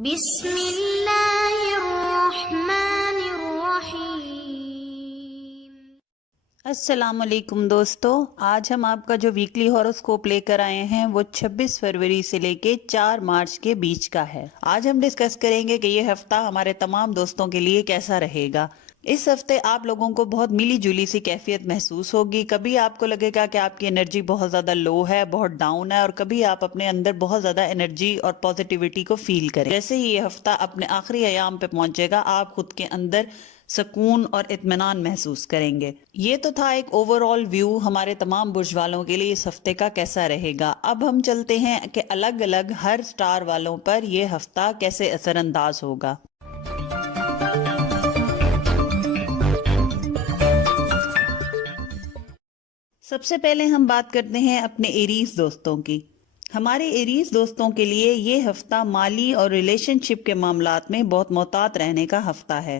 بسم اللہ الرحمن الرحیم۔ السلام علیکم دوستو، آج ہم آپ کا جو ویکلی ہاروسکوپ لے کر آئے ہیں وہ 26 فروری سے لے کے 4 مارچ کے بیچ کا ہے۔ آج ہم ڈسکس کریں گے کہ یہ ہفتہ ہمارے تمام دوستوں کے لیے کیسا رہے گا۔ اس ہفتے آپ لوگوں کو بہت ملی جلی سی کیفیت محسوس ہوگی۔ کبھی آپ کو لگے گا کہ آپ کی انرجی بہت زیادہ لو ہے، بہت ڈاؤن ہے، اور کبھی آپ اپنے اندر بہت زیادہ انرجی اور پازیٹیوٹی کو فیل کریں۔ جیسے ہی یہ ہفتہ اپنے آخری ایام پہ پہنچے گا، آپ خود کے اندر سکون اور اطمینان محسوس کریں گے۔ یہ تو تھا ایک اوور آل ویو ہمارے تمام برج والوں کے لیے اس ہفتے کا کیسا رہے گا۔ اب ہم چلتے ہیں کہ الگ الگ ہر سٹار والوں پر یہ ہفتہ کیسے اثر انداز ہوگا۔ سب سے پہلے ہم بات کرتے ہیں اپنے ایریز دوستوں کی۔ ہمارے ایریز دوستوں کے لیے یہ ہفتہ مالی اور ریلیشن شپ کے معاملات میں بہت محتاط رہنے کا ہفتہ ہے۔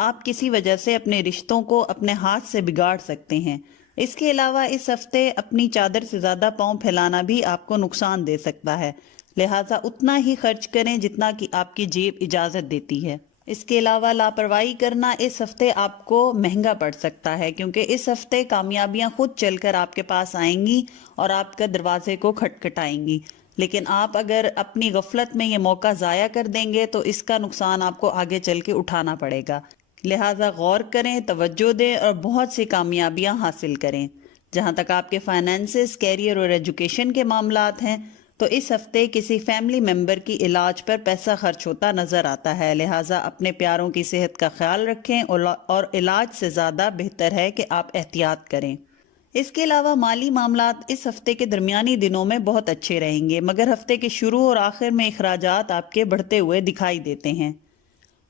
آپ کسی وجہ سے اپنے رشتوں کو اپنے ہاتھ سے بگاڑ سکتے ہیں۔ اس کے علاوہ اس ہفتے اپنی چادر سے زیادہ پاؤں پھیلانا بھی آپ کو نقصان دے سکتا ہے، لہٰذا اتنا ہی خرچ کریں جتنا کہ آپ کی جیب اجازت دیتی ہے۔ اس کے علاوہ لاپرواہی کرنا اس ہفتے آپ کو مہنگا پڑ سکتا ہے، کیونکہ اس ہفتے کامیابیاں خود چل کر آپ کے پاس آئیں گی اور آپ کے دروازے کو کھٹکھٹائیں گی، لیکن آپ اگر اپنی غفلت میں یہ موقع ضائع کر دیں گے تو اس کا نقصان آپ کو آگے چل کے اٹھانا پڑے گا۔ لہٰذا غور کریں، توجہ دیں اور بہت سی کامیابیاں حاصل کریں۔ جہاں تک آپ کے فائنینسز، کیریئر اور ایجوکیشن کے معاملات ہیں تو اس ہفتے کسی فیملی ممبر کی علاج پر پیسہ خرچ ہوتا نظر آتا ہے، لہٰذا اپنے پیاروں کی صحت کا خیال رکھیں اور علاج سے زیادہ بہتر ہے کہ آپ احتیاط کریں۔ اس کے علاوہ مالی معاملات اس ہفتے کے درمیانی دنوں میں بہت اچھے رہیں گے، مگر ہفتے کے شروع اور آخر میں اخراجات آپ کے بڑھتے ہوئے دکھائی دیتے ہیں۔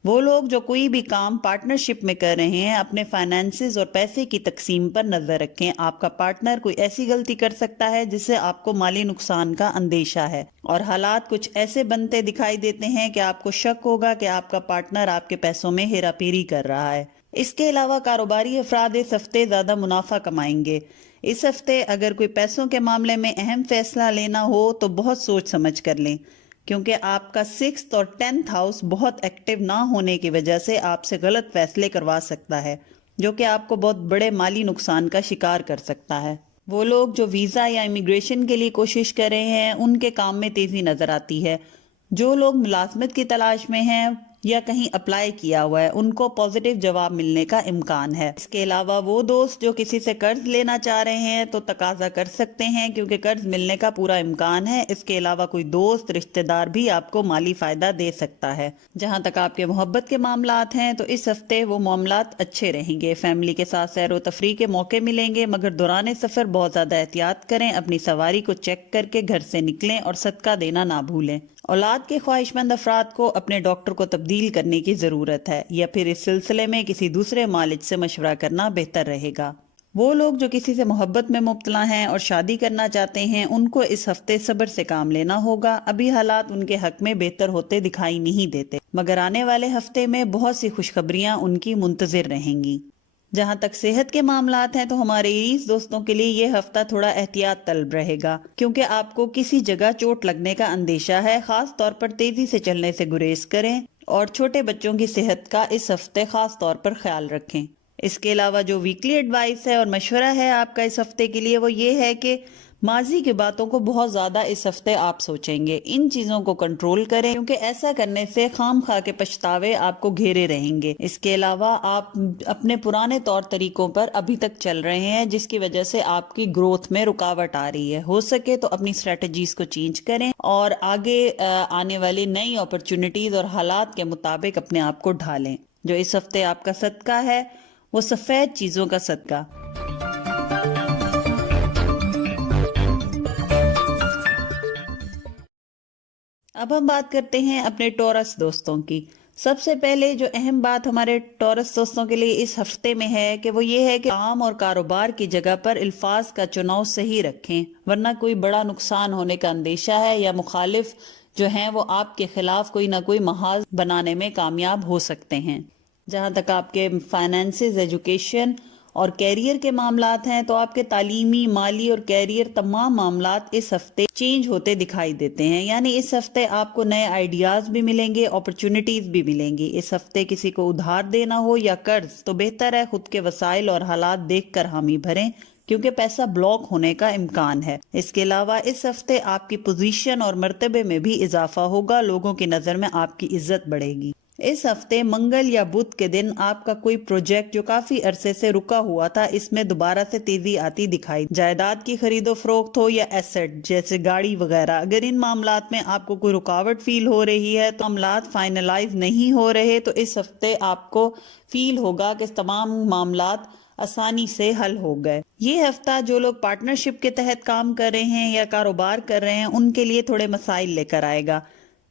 وہ لوگ جو کوئی بھی کام پارٹنرشپ میں کر رہے ہیں، اپنے فائنینسز اور پیسے کی تقسیم پر نظر رکھیں۔ آپ کا پارٹنر کوئی ایسی غلطی کر سکتا ہے جس سے آپ کو مالی نقصان کا اندیشہ ہے، اور حالات کچھ ایسے بنتے دکھائی دیتے ہیں کہ آپ کو شک ہوگا کہ آپ کا پارٹنر آپ کے پیسوں میں ہیرا پھیری کر رہا ہے۔ اس کے علاوہ کاروباری افراد اس ہفتے زیادہ منافع کمائیں گے۔ اس ہفتے اگر کوئی پیسوں کے معاملے میں اہم فیصلہ لینا ہو تو بہت سوچ سمجھ کر لیں، کیونکہ آپ کا 6th اور 10th ہاؤس بہت ایکٹیو نہ ہونے کی وجہ سے آپ سے غلط فیصلے کروا سکتا ہے، جو کہ آپ کو بہت بڑے مالی نقصان کا شکار کر سکتا ہے۔ وہ لوگ جو ویزا یا امیگریشن کے لیے کوشش کر رہے ہیں، ان کے کام میں تیزی نظر آتی ہے۔ جو لوگ ملازمت کی تلاش میں ہیں یا کہیں اپلائی کیا ہوا ہے، ان کو پازیٹیو جواب ملنے کا امکان ہے۔ اس کے علاوہ وہ دوست جو کسی سے قرض لینا چاہ رہے ہیں تو تقاضا کر سکتے ہیں، کیونکہ قرض ملنے کا پورا امکان ہے۔ اس کے علاوہ کوئی دوست، رشتہ دار بھی آپ کو مالی فائدہ دے سکتا ہے۔ جہاں تک آپ کے محبت کے معاملات ہیں تو اس ہفتے وہ معاملات اچھے رہیں گے۔ فیملی کے ساتھ سیر و تفریح کے موقع ملیں گے، مگر دوران سفر بہت زیادہ احتیاط کریں۔ اپنی سواری کو چیک کر کے گھر سے نکلیں اور صدقہ دینا نہ بھولیں۔ اولاد کے خواہش مند افراد کو اپنے ڈاکٹر کو تبدیل کرنے کی ضرورت ہے، یا پھر اس سلسلے میں کسی دوسرے معالج سے مشورہ کرنا بہتر رہے گا۔ وہ لوگ جو کسی سے محبت میں مبتلا ہیں اور شادی کرنا چاہتے ہیں، ان کو اس ہفتے صبر سے کام لینا ہوگا۔ ابھی حالات ان کے حق میں بہتر ہوتے دکھائی نہیں دیتے، مگر آنے والے ہفتے میں بہت سی خوشخبریاں ان کی منتظر رہیں گی۔ جہاں تک صحت کے معاملات ہیں تو ہمارے ایریز دوستوں کے لیے یہ ہفتہ تھوڑا احتیاط طلب رہے گا، کیونکہ آپ کو کسی جگہ چوٹ لگنے کا اندیشہ ہے۔ خاص طور پر تیزی سے چلنے سے گریز کریں اور چھوٹے بچوں کی صحت کا اس ہفتے خاص طور پر خیال رکھیں۔ اس کے علاوہ جو ویکلی ایڈوائس ہے اور مشورہ ہے آپ کا اس ہفتے کے لیے، وہ یہ ہے کہ ماضی کی باتوں کو بہت زیادہ اس ہفتے آپ سوچیں گے۔ ان چیزوں کو کنٹرول کریں، کیونکہ ایسا کرنے سے خام خواہ کے پچھتاوے آپ کو گھیرے رہیں گے۔ اس کے علاوہ آپ اپنے پرانے طور طریقوں پر ابھی تک چل رہے ہیں، جس کی وجہ سے آپ کی گروتھ میں رکاوٹ آ رہی ہے۔ ہو سکے تو اپنی اسٹریٹجیز کو چینج کریں اور آگے آنے والی نئی اپرچونٹیز اور حالات کے مطابق اپنے آپ کو ڈھالیں۔ جو اس ہفتے آپ کا صدقہ ہے وہ سفید چیزوں کا صدقہ۔ اب ہم بات کرتے ہیں اپنے ٹورس دوستوں کی۔ سب سے پہلے جو اہم بات ہمارے ٹورس دوستوں کے لیے اس ہفتے میں ہے کہ وہ یہ ہے کہ کام اور کاروبار کی جگہ پر الفاظ کا چناؤ صحیح رکھیں، ورنہ کوئی بڑا نقصان ہونے کا اندیشہ ہے، یا مخالف جو ہیں وہ آپ کے خلاف کوئی نہ کوئی محاذ بنانے میں کامیاب ہو سکتے ہیں۔ جہاں تک آپ کے فائنینسز، ایجوکیشن اور کیریئر کے معاملات ہیں تو آپ کے تعلیمی، مالی اور کیریئر تمام معاملات اس ہفتے چینج ہوتے دکھائی دیتے ہیں. یعنی اس ہفتے آپ کو نئے آئیڈیاز بھی ملیں گے، اپرچونٹیز بھی ملیں گی. اس ہفتے کسی کو ادھار دینا ہو یا قرض تو بہتر ہے خود کے وسائل اور حالات دیکھ کر حامی بھریں، کیونکہ پیسہ بلاک ہونے کا امکان ہے. اس کے علاوہ اس ہفتے آپ کی پوزیشن اور مرتبے میں بھی اضافہ ہوگا، لوگوں کی نظر میں آپ کی عزت بڑھے گی. اس ہفتے منگل یا بدھ کے دن آپ کا کوئی پروجیکٹ جو کافی عرصے سے رکا ہوا تھا، اس میں دوبارہ سے تیزی آتی دکھائی. جائیداد کی خرید و فروخت ہو یا ایسٹ جیسے گاڑی وغیرہ، اگر ان معاملات میں آپ کو کوئی رکاوٹ فیل ہو رہی ہے تو معاملات فائنلائز نہیں ہو رہے، تو اس ہفتے آپ کو فیل ہوگا کہ تمام معاملات آسانی سے حل ہو گئے. یہ ہفتہ جو لوگ پارٹنرشپ کے تحت کام کر رہے ہیں یا کاروبار کر رہے ہیں ان کے لیے تھوڑے مسائل لے کر آئے گا،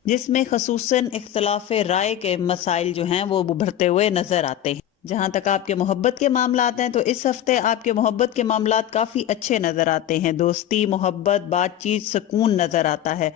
جس میں خصوصاً اختلاف رائے کے مسائل جو ہیں وہ ابھرتے ہوئے نظر آتے ہیں. جہاں تک آپ کے محبت کے معاملات ہیں تو اس ہفتے آپ کے محبت کے معاملات کافی اچھے نظر آتے ہیں. دوستی، محبت، بات چیت، سکون نظر آتا ہے.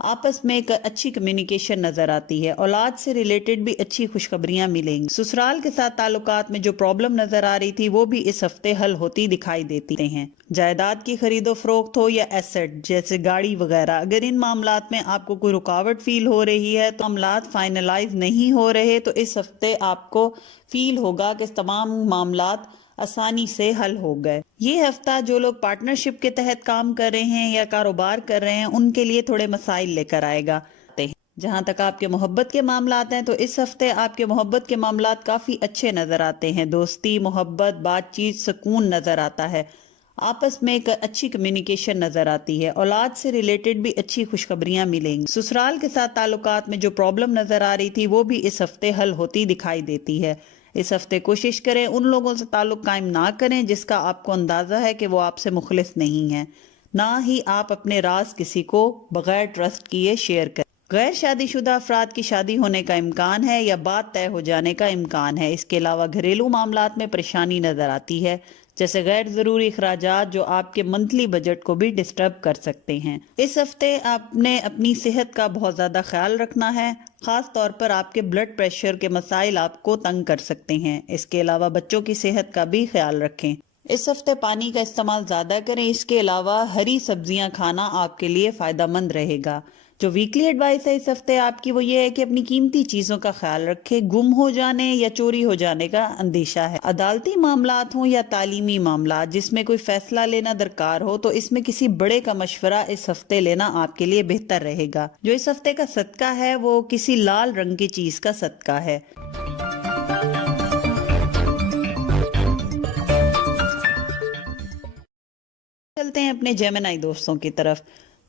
آپس میں ایک اچھی کمیونیکیشن نظر آتی ہے. اولاد سے ریلیٹڈ بھی اچھی خوشخبریاں ملیں گی. سسرال کے ساتھ تعلقات میں جو پرابلم نظر آ رہی تھی وہ بھی اس ہفتے حل ہوتی دکھائی دیتی ہیں. جائیداد کی خرید و فروخت ہو یا ایسٹ جیسے گاڑی وغیرہ، اگر ان معاملات میں آپ کو کوئی رکاوٹ فیل ہو رہی ہے تو معاملات فائنلائز نہیں ہو رہے، تو اس ہفتے آپ کو فیل ہوگا کہ تمام معاملات آسانی سے حل ہو گئے. یہ ہفتہ جو لوگ پارٹنرشپ کے تحت کام کر رہے ہیں یا کاروبار کر رہے ہیں ان کے لیے تھوڑے مسائل لے کر آئے گا. جہاں تک آپ کے محبت کے معاملات ہیں تو اس ہفتے آپ کے محبت کے معاملات کافی اچھے نظر آتے ہیں. دوستی، محبت، بات چیت، سکون نظر آتا ہے. آپس میں ایک اچھی کمیونیکیشن نظر آتی ہے. اولاد سے ریلیٹڈ بھی اچھی خوشخبریاں ملیں گی. سسرال کے ساتھ تعلقات میں جو پرابلم نظر آ رہی تھی وہ بھی اس ہفتے حل ہوتی دکھائی دیتی ہے. اس ہفتے کوشش کریں ان لوگوں سے تعلق قائم نہ کریں جس کا آپ کو اندازہ ہے کہ وہ آپ سے مخلص نہیں ہیں. نہ ہی آپ اپنے راز کسی کو بغیر ٹرسٹ کیے شیئر کریں. غیر شادی شدہ افراد کی شادی ہونے کا امکان ہے یا بات طے ہو جانے کا امکان ہے. اس کے علاوہ گھریلو معاملات میں پریشانی نظر آتی ہے، جیسے غیر ضروری اخراجات جو آپ کے منتھلی بجٹ کو بھی ڈسٹرب کر سکتے ہیں. اس ہفتے آپ نے اپنی صحت کا بہت زیادہ خیال رکھنا ہے، خاص طور پر آپ کے بلڈ پریشر کے مسائل آپ کو تنگ کر سکتے ہیں. اس کے علاوہ بچوں کی صحت کا بھی خیال رکھیں. اس ہفتے پانی کا استعمال زیادہ کریں. اس کے علاوہ ہری سبزیاں کھانا آپ کے لیے فائدہ مند رہے گا. جو ویکلی ایڈوائس ہے اس ہفتے آپ کی وہ یہ ہے کہ اپنی قیمتی چیزوں کا خیال رکھیں. گم ہو جانے یا چوری ہو جانے کا اندیشہ ہے. عدالتی معاملات ہوں یا تعلیمی معاملات جس میں کوئی فیصلہ لینا درکار ہو تو اس میں کسی بڑے کا مشورہ اس ہفتے لینا آپ کے لیے بہتر رہے گا. جو اس ہفتے کا صدقہ ہے وہ کسی لال رنگ کی چیز کا صدقہ ہے. چلتے ہیں اپنے جیمنائی دوستوں کی طرف.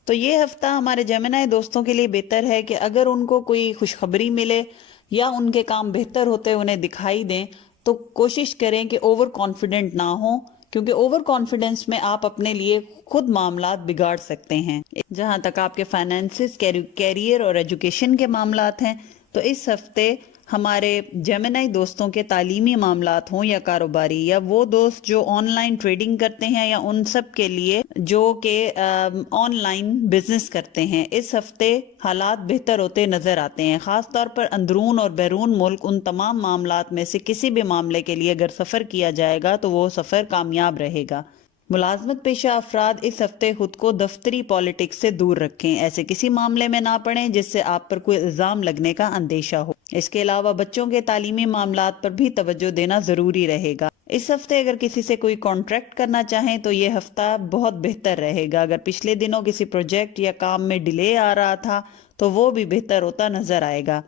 تو یہ ہفتہ ہمارے جیمنائی دوستوں کے لیے بہتر ہے کہ اگر ان کو کوئی خوشخبری ملے یا ان کے کام بہتر ہوتے انہیں دکھائی دیں تو کوشش کریں کہ اوور کانفیڈنٹ نہ ہوں، کیونکہ اوور کانفیڈنس میں آپ اپنے لیے خود معاملات بگاڑ سکتے ہیں. جہاں تک آپ کے فائنینسز، کیریئر اور ایجوکیشن کے معاملات ہیں تو اس ہفتے ہمارے جیمنائی دوستوں کے تعلیمی معاملات ہوں یا کاروباری، یا وہ دوست جو آن لائن ٹریڈنگ کرتے ہیں یا ان سب کے لیے جو کہ آن لائن بزنس کرتے ہیں، اس ہفتے حالات بہتر ہوتے نظر آتے ہیں. خاص طور پر اندرون اور بیرون ملک ان تمام معاملات میں سے کسی بھی معاملے کے لیے اگر سفر کیا جائے گا تو وہ سفر کامیاب رہے گا. ملازمت پیشہ افراد اس ہفتے خود کو دفتری پالیٹکس سے دور رکھیں. ایسے کسی معاملے میں نہ پڑیں جس سے آپ پر کوئی الزام لگنے کا اندیشہ ہو. اس کے علاوہ بچوں کے تعلیمی معاملات پر بھی توجہ دینا ضروری رہے گا. اس ہفتے اگر کسی سے کوئی کانٹریکٹ کرنا چاہیں تو یہ ہفتہ بہت بہتر رہے گا. اگر پچھلے دنوں کسی پروجیکٹ یا کام میں ڈیلے آ رہا تھا تو وہ بھی بہتر ہوتا نظر آئے گا.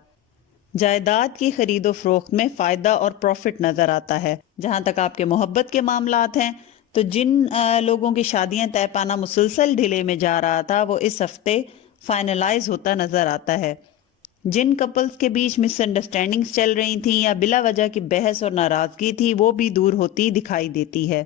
جائیداد کی خرید و فروخت میں فائدہ اور پروفٹ نظر آتا ہے. جہاں تک آپ کے محبت کے معاملات ہیں تو جن لوگوں کی شادیاں طے پانا مسلسل ڈیلے میں جا رہا تھا وہ اس ہفتے فائنلائز ہوتا نظر آتا ہے. جن کپلز کے بیچ مس انڈرسٹینڈنگز چل رہی تھیں یا بلا وجہ کی بحث اور ناراضگی تھی وہ بھی دور ہوتی دکھائی دیتی ہے.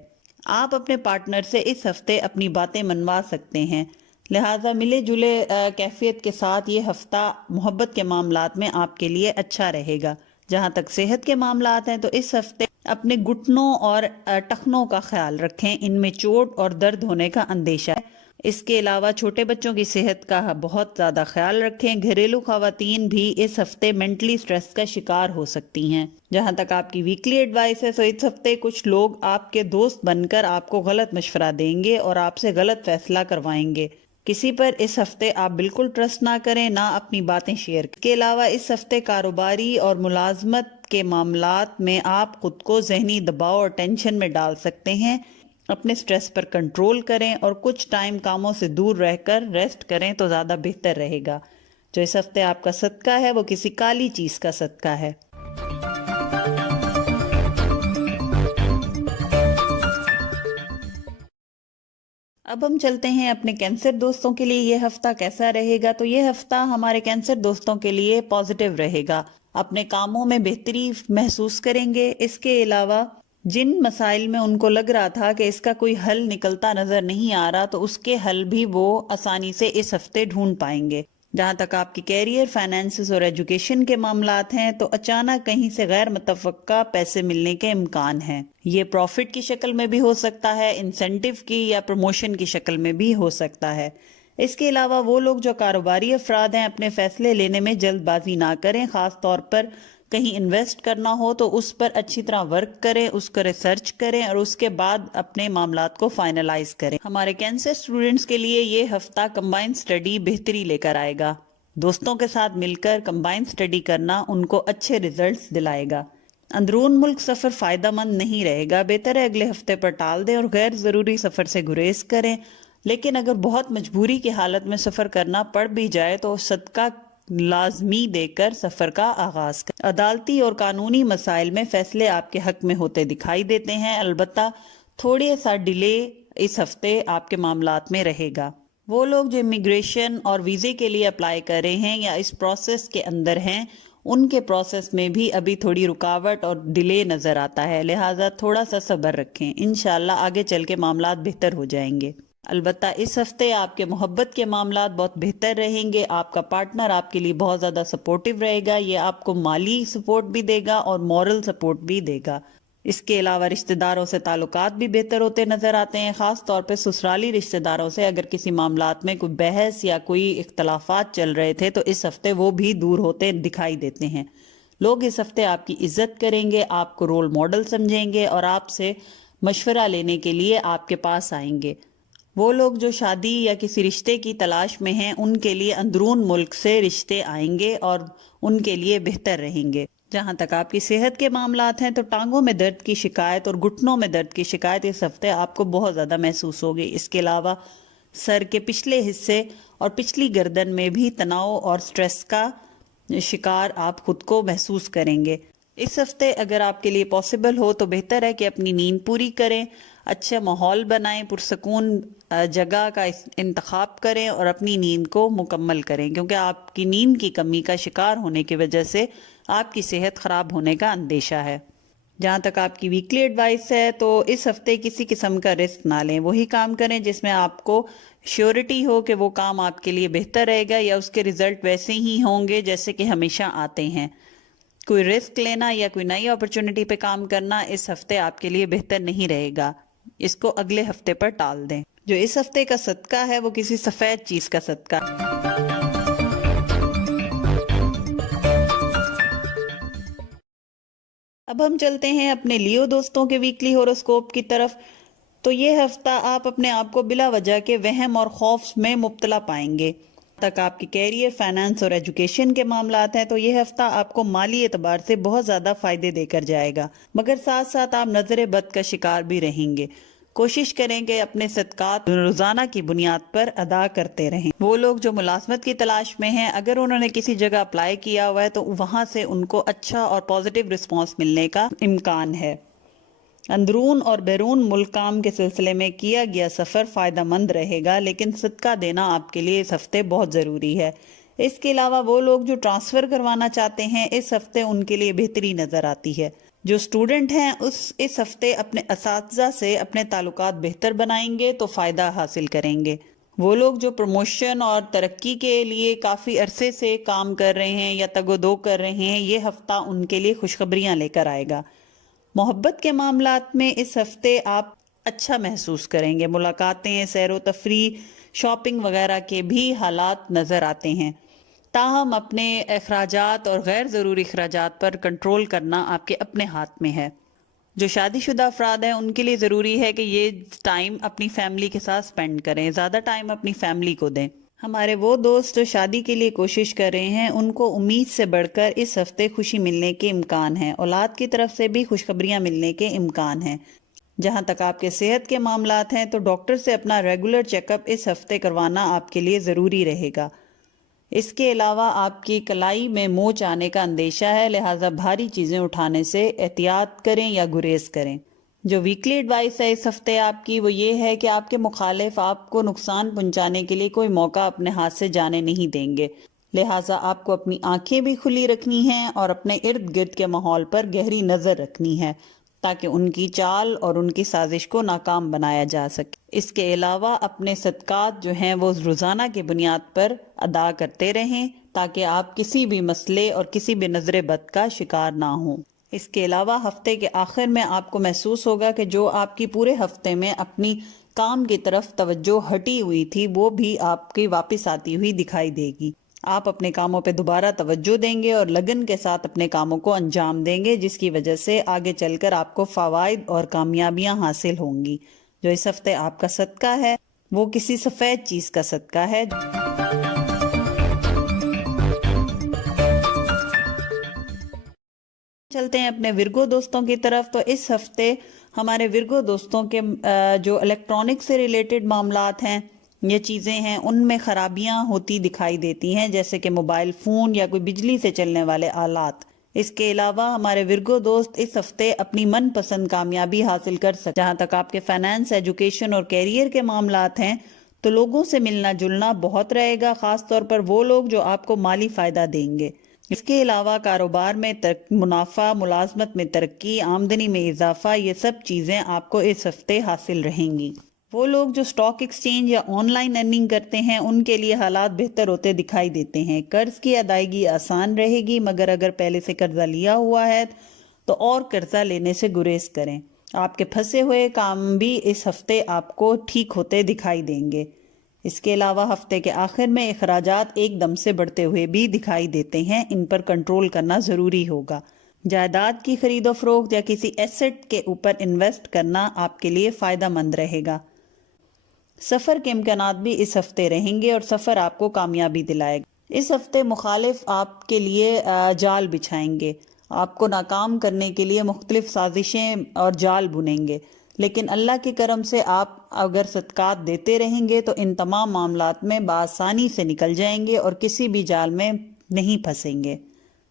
آپ اپنے پارٹنر سے اس ہفتے اپنی باتیں منوا سکتے ہیں، لہٰذا ملے جلے کیفیت کے ساتھ یہ ہفتہ محبت کے معاملات میں آپ کے لیے اچھا رہے گا. جہاں تک صحت کے معاملات ہیں تو اس ہفتے اپنے گھٹنوں اور ٹخنوں کا خیال رکھیں. ان میں چوٹ اور درد ہونے کا اندیشہ ہے. اس کے علاوہ چھوٹے بچوں کی صحت کا بہت زیادہ خیال رکھیں۔ گھریلو خواتین بھی اس ہفتے مینٹلی سٹریس کا شکار ہو سکتی ہیں۔ جہاں تک آپ کی ویکلی ایڈوائس ہے، تو اس ہفتے کچھ لوگ آپ کے دوست بن کر آپ کو غلط مشورہ دیں گے اور آپ سے غلط فیصلہ کروائیں گے۔ کسی پر اس ہفتے آپ بالکل ٹرسٹ نہ کریں، نہ اپنی باتیں شیئر کریں۔ اس کے علاوہ اس ہفتے کاروباری اور ملازمت کے معاملات میں آپ خود کو ذہنی دباؤ اور ٹینشن میں ڈال سکتے ہیں۔ اپنے سٹریس پر کنٹرول کریں اور کچھ ٹائم کاموں سے دور رہ کر ریسٹ کریں تو زیادہ بہتر رہے گا۔ جو اس ہفتے آپ کا صدقہ ہے وہ کسی کالی چیز کا صدقہ ہے۔ اب ہم چلتے ہیں اپنے کینسر دوستوں کے لیے یہ ہفتہ کیسا رہے گا۔ تو یہ ہفتہ ہمارے کینسر دوستوں کے لیے پازیٹیو رہے گا، اپنے کاموں میں بہتری محسوس کریں گے۔ اس کے علاوہ جن مسائل میں ان کو لگ رہا تھا کہ اس کا کوئی حل نکلتا نظر نہیں آ رہا، تو اس کے حل بھی وہ آسانی سے اس ہفتے ڈھونڈ پائیں گے۔ جہاں تک آپ کی کیریئر، فائنینسز اور ایجوکیشن کے معاملات ہیں، تو اچانک کہیں سے غیر متوقع پیسے ملنے کے امکان ہیں۔ یہ پروفٹ کی شکل میں بھی ہو سکتا ہے، انسینٹیو کی یا پروموشن کی شکل میں بھی ہو سکتا ہے۔ اس کے علاوہ وہ لوگ جو کاروباری افراد ہیں، اپنے فیصلے لینے میں جلد بازی نہ کریں، خاص طور پر کہیں انویسٹ کرنا ہو تو اس پر اچھی طرح ورک کریں، اس کو ریسرچ کریں اور اس کے بعد اپنے معاملات کو فائنلائز کریں۔ ہمارے کینسر سٹوڈنٹس کے لیے یہ ہفتہ کمبائن سٹڈی بہتری لے کر آئے گا۔ دوستوں کے ساتھ مل کر کمبائن سٹڈی کرنا ان کو اچھے ریزلٹس دلائے گا۔ اندرون ملک سفر فائدہ مند نہیں رہے گا، بہتر ہے اگلے ہفتے پر ٹال دیں اور غیر ضروری سفر سے گریز کریں۔ لیکن اگر بہت مجبوری کی حالت میں سفر کرنا پڑ بھی جائے تو صدقہ لازمی دے کر سفر کا آغاز کریں۔ عدالتی اور قانونی مسائل میں فیصلے آپ کے حق میں ہوتے دکھائی دیتے ہیں، البتہ تھوڑے سا ڈیلے اس ہفتے آپ کے معاملات میں رہے گا۔ وہ لوگ جو امیگریشن اور ویزے کے لیے اپلائی کر رہے ہیں یا اس پروسیس کے اندر ہیں، ان کے پروسیس میں بھی ابھی تھوڑی رکاوٹ اور ڈیلے نظر آتا ہے، لہٰذا تھوڑا سا صبر رکھیں، انشاءاللہ آگے چل کے معاملات بہتر ہو جائیں گے۔ البتہ اس ہفتے آپ کے محبت کے معاملات بہت بہتر رہیں گے، آپ کا پارٹنر آپ کے لیے بہت زیادہ سپورٹیو رہے گا، یہ آپ کو مالی سپورٹ بھی دے گا اور مورل سپورٹ بھی دے گا۔ اس کے علاوہ رشتہ داروں سے تعلقات بھی بہتر ہوتے نظر آتے ہیں، خاص طور پہ سسرالی رشتہ داروں سے اگر کسی معاملات میں کوئی بحث یا کوئی اختلافات چل رہے تھے تو اس ہفتے وہ بھی دور ہوتے دکھائی دیتے ہیں۔ لوگ اس ہفتے آپ کی عزت کریں گے، آپ کو رول ماڈل سمجھیں گے اور آپ سے مشورہ لینے کے لیے آپ کے پاس آئیں گے۔ وہ لوگ جو شادی یا کسی رشتے کی تلاش میں ہیں، ان کے لیے اندرون ملک سے رشتے آئیں گے اور ان کے لیے بہتر رہیں گے۔ جہاں تک آپ کی صحت کے معاملات ہیں تو ٹانگوں میں درد کی شکایت اور گھٹنوں میں درد کی شکایت اس ہفتے آپ کو بہت زیادہ محسوس ہوگی۔ اس کے علاوہ سر کے پچھلے حصے اور پچھلی گردن میں بھی تناؤ اور سٹریس کا شکار آپ خود کو محسوس کریں گے۔ اس ہفتے اگر آپ کے لیے پاسبل ہو تو بہتر ہے کہ اپنی نیند پوری کریں، اچھا ماحول بنائیں، پرسکون جگہ کا انتخاب کریں اور اپنی نیند کو مکمل کریں، کیونکہ آپ کی نیند کی کمی کا شکار ہونے کی وجہ سے آپ کی صحت خراب ہونے کا اندیشہ ہے۔ جہاں تک آپ کی ویکلی ایڈوائس ہے تو اس ہفتے کسی قسم کا رسک نہ لیں، وہی کام کریں جس میں آپ کو شیورٹی ہو کہ وہ کام آپ کے لیے بہتر رہے گا یا اس کے ریزلٹ ویسے ہی ہوں گے جیسے کہ ہمیشہ آتے ہیں۔ کوئی رسک لینا یا کوئی نئی اپرچونٹی پہ کام کرنا اس ہفتے آپ کے لیے بہتر نہیں رہے گا، اس کو اگلے ہفتے پر ٹال دیں۔ جو اس ہفتے کا صدقہ ہے وہ کسی سفید چیز کا صدقہ ہے۔ اب ہم چلتے ہیں اپنے لیو دوستوں کے ویکلی ہوروسکوپ کی طرف۔ تو یہ ہفتہ آپ اپنے آپ کو بلا وجہ کے وہم اور خوف میں مبتلا پائیں گے۔ تک آپ کی کیریئر، فائنانس اور ایجوکیشن کے معاملات ہیں تو یہ ہفتہ آپ کو مالی اعتبار سے بہت زیادہ فائدے دے کر جائے گا، مگر ساتھ ساتھ آپ نظر بد کا شکار بھی رہیں گے۔ کوشش کریں کہ اپنے صدقات روزانہ کی بنیاد پر ادا کرتے رہیں۔ وہ لوگ جو ملازمت کی تلاش میں ہیں، اگر انہوں نے کسی جگہ اپلائی کیا ہوا ہے تو وہاں سے ان کو اچھا اور پازیٹیو رسپانس ملنے کا امکان ہے۔ اندرون اور بیرون ملک کام کے سلسلے میں کیا گیا سفر فائدہ مند رہے گا، لیکن صدقہ دینا آپ کے لیے اس ہفتے بہت ضروری ہے۔ اس کے علاوہ وہ لوگ جو ٹرانسفر کروانا چاہتے ہیں، اس ہفتے ان کے لیے بہتری نظر آتی ہے۔ جو اسٹوڈنٹ ہیں اس ہفتے اپنے اساتذہ سے اپنے تعلقات بہتر بنائیں گے تو فائدہ حاصل کریں گے۔ وہ لوگ جو پروموشن اور ترقی کے لیے کافی عرصے سے کام کر رہے ہیں یا تگ و دو کر رہے ہیں، یہ ہفتہ ان کے لیے خوشخبریاں لے کر آئے گا۔ محبت کے معاملات میں اس ہفتے آپ اچھا محسوس کریں گے. ملاقاتیں، سیر و تفریح، شاپنگ وغیرہ کے بھی حالات نظر آتے ہیں. تاہم اپنے اخراجات اور غیر ضروری اخراجات پر کنٹرول کرنا آپ کے اپنے ہاتھ میں ہے. جو شادی شدہ افراد ہیں ان کے لیے ضروری ہے کہ یہ ٹائم اپنی فیملی کے ساتھ سپینڈ کریں، زیادہ ٹائم اپنی فیملی کو دیں. ہمارے وہ دوست جو شادی کے لیے کوشش کر رہے ہیں ان کو امید سے بڑھ کر اس ہفتے خوشی ملنے کے امکان ہیں. اولاد کی طرف سے بھی خوشخبریاں ملنے کے امکان ہیں. جہاں تک آپ کے صحت کے معاملات ہیں تو ڈاکٹر سے اپنا ریگولر چیک اپ اس ہفتے کروانا آپ کے لیے ضروری رہے گا. اس کے علاوہ آپ کی کلائی میں موچ آنے کا اندیشہ ہے، لہٰذا بھاری چیزیں اٹھانے سے احتیاط کریں یا گریز کریں. جو ویکلی ایڈوائس ہے اس ہفتے آپ کی وہ یہ ہے کہ آپ کے مخالف آپ کو نقصان پہنچانے کے لیے کوئی موقع اپنے ہاتھ سے جانے نہیں دیں گے، لہٰذا آپ کو اپنی آنکھیں بھی کھلی رکھنی ہیں اور اپنے ارد گرد کے ماحول پر گہری نظر رکھنی ہے تاکہ ان کی چال اور ان کی سازش کو ناکام بنایا جا سکے. اس کے علاوہ اپنے صدقات جو ہیں وہ روزانہ کی بنیاد پر ادا کرتے رہیں تاکہ آپ کسی بھی مسئلے اور کسی بھی نظر بد کا شکار نہ ہوں. اس کے علاوہ ہفتے کے آخر میں آپ کو محسوس ہوگا کہ جو آپ کی پورے ہفتے میں اپنی کام کی طرف توجہ ہٹی ہوئی تھی وہ بھی آپ کی واپس آتی ہوئی دکھائی دے گی. آپ اپنے کاموں پہ دوبارہ توجہ دیں گے اور لگن کے ساتھ اپنے کاموں کو انجام دیں گے، جس کی وجہ سے آگے چل کر آپ کو فوائد اور کامیابیاں حاصل ہوں گی. جو اس ہفتے آپ کا صدقہ ہے وہ کسی سفید چیز کا صدقہ ہے. چلتے ہیں اپنے ورگو دوستوں کی طرف. تو اس ہفتے ہمارے ورگو دوستوں کے جو الیکٹرانک سے ریلیٹڈ معاملات ہیں، یہ چیزیں ہیں، ان میں خرابیاں ہوتی دکھائی دیتی ہیں، جیسے کہ موبائل فون یا کوئی بجلی سے چلنے والے آلات. اس کے علاوہ ہمارے ورگو دوست اس ہفتے اپنی من پسند کامیابی حاصل کر سکتے. جہاں تک آپ کے فائنانس، ایجوکیشن اور کیریئر کے معاملات ہیں تو لوگوں سے ملنا جلنا بہت رہے گا، خاص طور پر وہ لوگ جو آپ کو مالی فائدہ دیں گے. اس کے علاوہ کاروبار میں منافع، ملازمت میں ترقی، آمدنی میں اضافہ، یہ سب چیزیں آپ کو اس ہفتے حاصل رہیں گی. وہ لوگ جو سٹاک ایکسچینج یا آن لائن ارننگ کرتے ہیں ان کے لیے حالات بہتر ہوتے دکھائی دیتے ہیں. قرض کی ادائیگی آسان رہے گی، مگر اگر پہلے سے قرضہ لیا ہوا ہے تو اور قرضہ لینے سے گریز کریں. آپ کے پھنسے ہوئے کام بھی اس ہفتے آپ کو ٹھیک ہوتے دکھائی دیں گے. اس کے علاوہ ہفتے کے آخر میں اخراجات ایک دم سے بڑھتے ہوئے بھی دکھائی دیتے ہیں، ان پر کنٹرول کرنا ضروری ہوگا. جائیداد کی خرید و فروخت یا کسی ایسٹ کے اوپر انویسٹ کرنا آپ کے لیے فائدہ مند رہے گا. سفر کے امکانات بھی اس ہفتے رہیں گے اور سفر آپ کو کامیابی دلائے گا. اس ہفتے مخالف آپ کے لیے جال بچھائیں گے، آپ کو ناکام کرنے کے لیے مختلف سازشیں اور جال بنیں گے، لیکن اللہ کے کرم سے آپ اگر صدقات دیتے رہیں گے تو ان تمام معاملات میں بآسانی سے نکل جائیں گے اور کسی بھی جال میں نہیں پھنسیں گے.